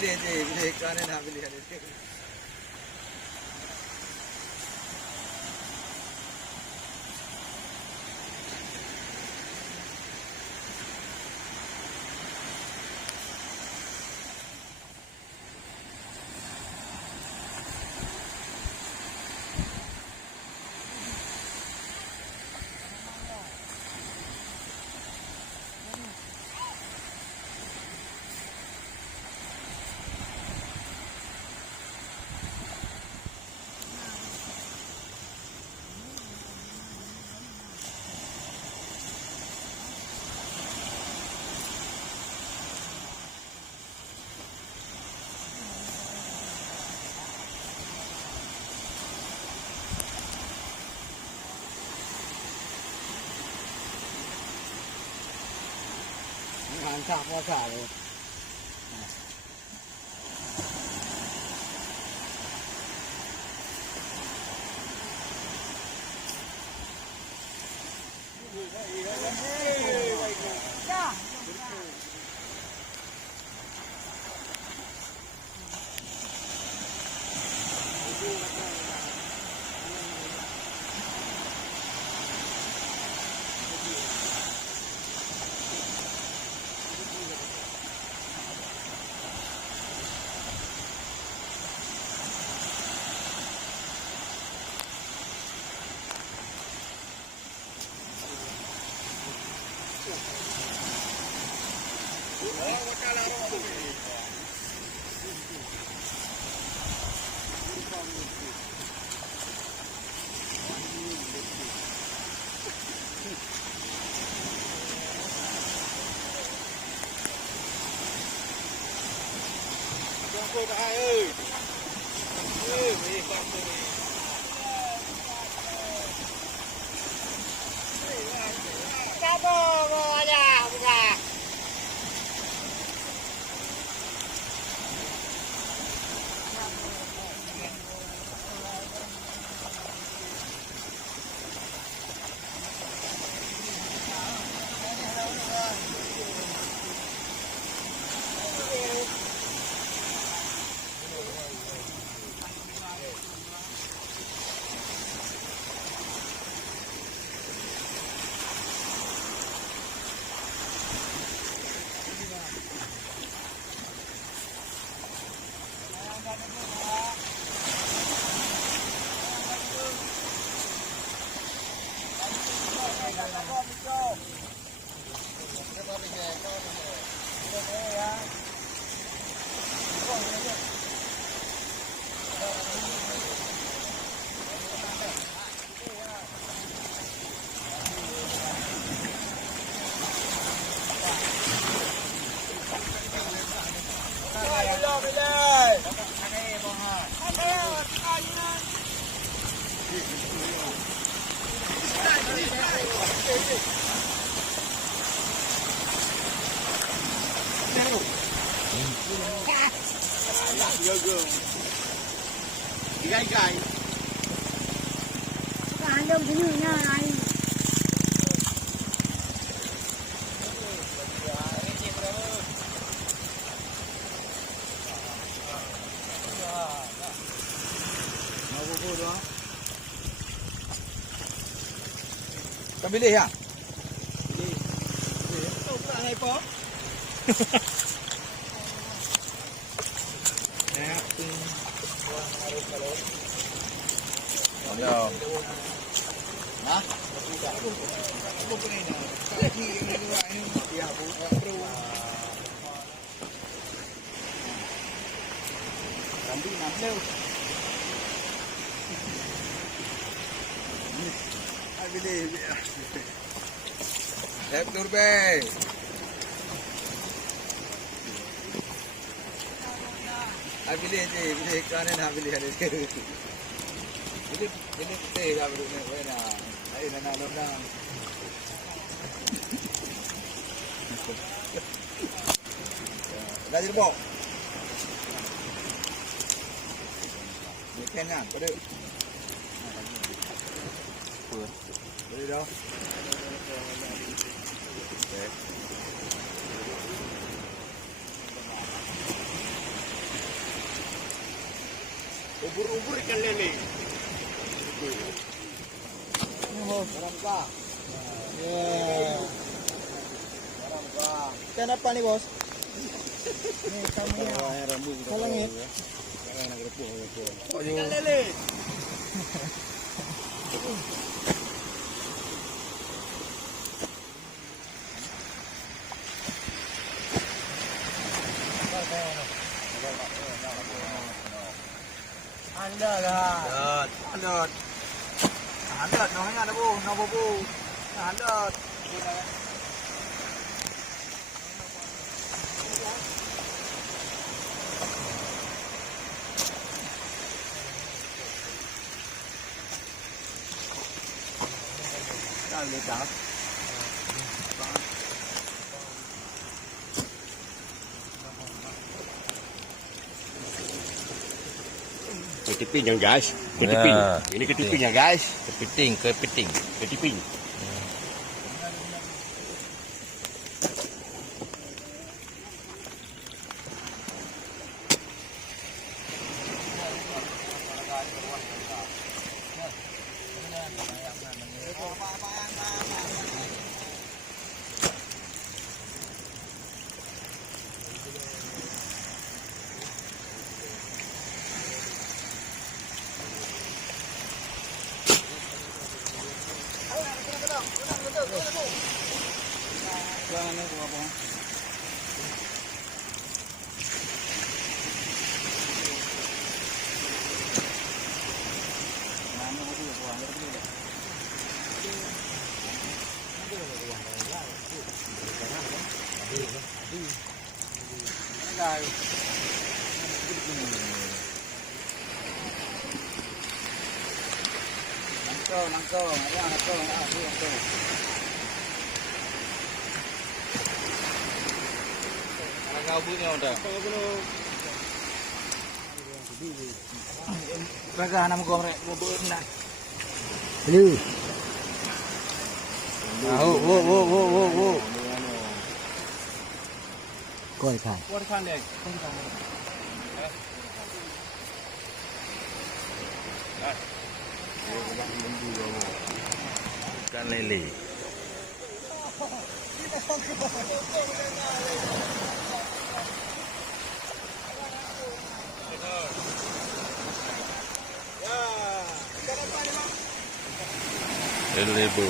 Bili je, bili kanan ha bili ada. Hàng sạp qua cả rồi. Cô hai ơi, con tôi sao bò nhà nhà gai ăn đâu thế nha anh Bili ya? Bili. Ito pala na po. Ano? Ha? Ako po na. Kasi ginagawa yung yabo, bro. Rambi na daw. Bili. ₹1 bili je, bili kanan ha bili ada. Bili teh lah bro ni, bukan lah. Ayo nanalo na. Dah jadi bok. Ni kan pada. Boleh dah. Okay. Ubur-ubur ikan lele. Ini bos, rangka. Ya. Rangka. Ikan apa nih bos? Ini ikannya. Kalangit. Ikan lele. Anda lah. Andot. Andot, namanya ada bu, nama bu. Andot. Đang đi chợ. Ketipin yang guys. Ketipin. Ya. Ini ketipin ya guys. Kepiting, kepiting. Ketipin. Jangan ni apa? Mana bu buang dulu. Nangkau, ada nangkau. Kau punya udah. Raga nama gua mereka gua berenang. Lu. Wo. Kau ikan. Kau ikan deh. Ikan lele. Lele bu.